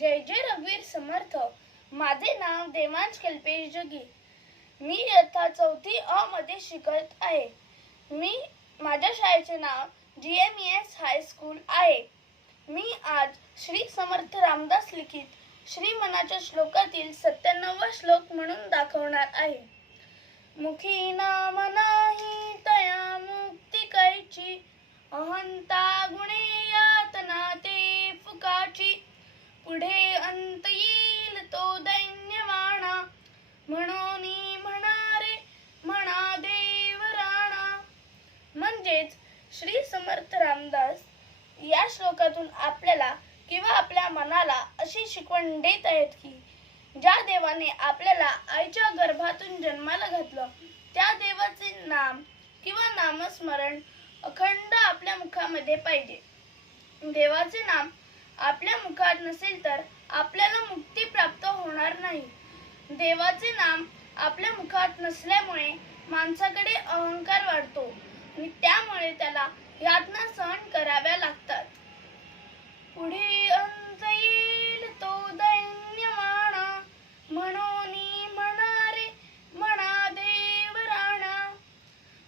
जय जय रघुवीर समर्थ. माझे नाव देवांश कल्पेश जगी. मी इयत्ता चौथी अ मध्ये शिकत आहे. मी माझ्या शाळेचे नाव G M S high school आहे. मी आज श्री समर्थ रामदास लिखित श्री मनाच्या श्लोकातील सत्त्याण्णव श्लोक म्हणून दाखवणार आहे. मुखी नाम नाही तया मुक्ती कैची. अहंता पुढे अंत येईल तो दैन्यवाणा. म्हणून म्हणारे म्हणा देव राणा. म्हणजेच श्री समर्थ रामदास या श्लोकातून आपल्याला किंवा आपल्या मनाला अशी शिकवण देत आहेत की ज्या देवाने आपल्याला आईच्या गर्भातून जन्माला घातलं त्या देवाचे नाम किंवा नामस्मरण अखंड आपल्या मुखामध्ये पाहिजे. देवाचे नाम आपल्या मुखात नसेल तर आपल्याला मुक्ती प्राप्त होणार नाही. देवाचे नाम आपल्या मुखात नसल्यामुळे माणसाकडे अहंकार वाढतो. आणि त्यामुळे त्याला यातना सहन कराव्या लागतात. पुढे अंत येईल तो दैन्य माणा म्हणून म्हणारे म्हणा देव राणा.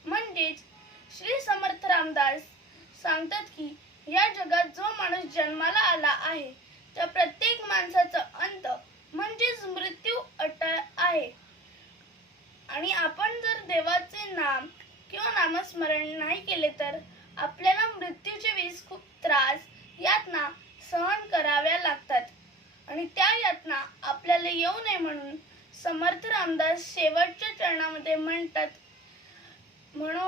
म्हणजेच श्री समर्थ रामदास सांगतात की या जगात जो माणूस जन्माला आला आहे त्या प्रत्येक माणसाचा अंत म्हणजेच मृत्यू अटळ आहे. आणि आपण जर देवाचे नाम किंवा नामस्मरण नाही केले तर आपल्याला मृत्यूचे वीज खूप त्रास यातना सहन कराव्या लागतात. आणि त्या यातना आपल्याला येऊ नये म्हणून समर्थ रामदास शेवटच्या चरणामध्ये म्हणतात म्हणून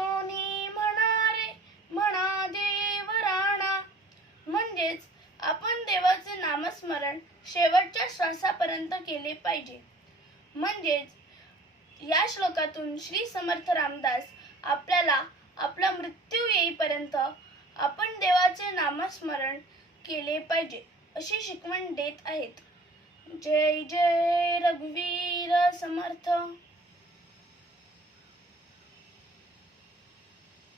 आपण देवाचे नामस्मरण शेवटच्या श्वासापर्यंत केले पाहिजे. म्हणजेच या श्लोकातून श्री समर्थ रामदास आपल्याला आपला मृत्यू येईपर्यंत आपण देवाचे नामस्मरण केले पाहिजे अशी शिकवण देत आहेत. जय जय रघुवीर समर्थ.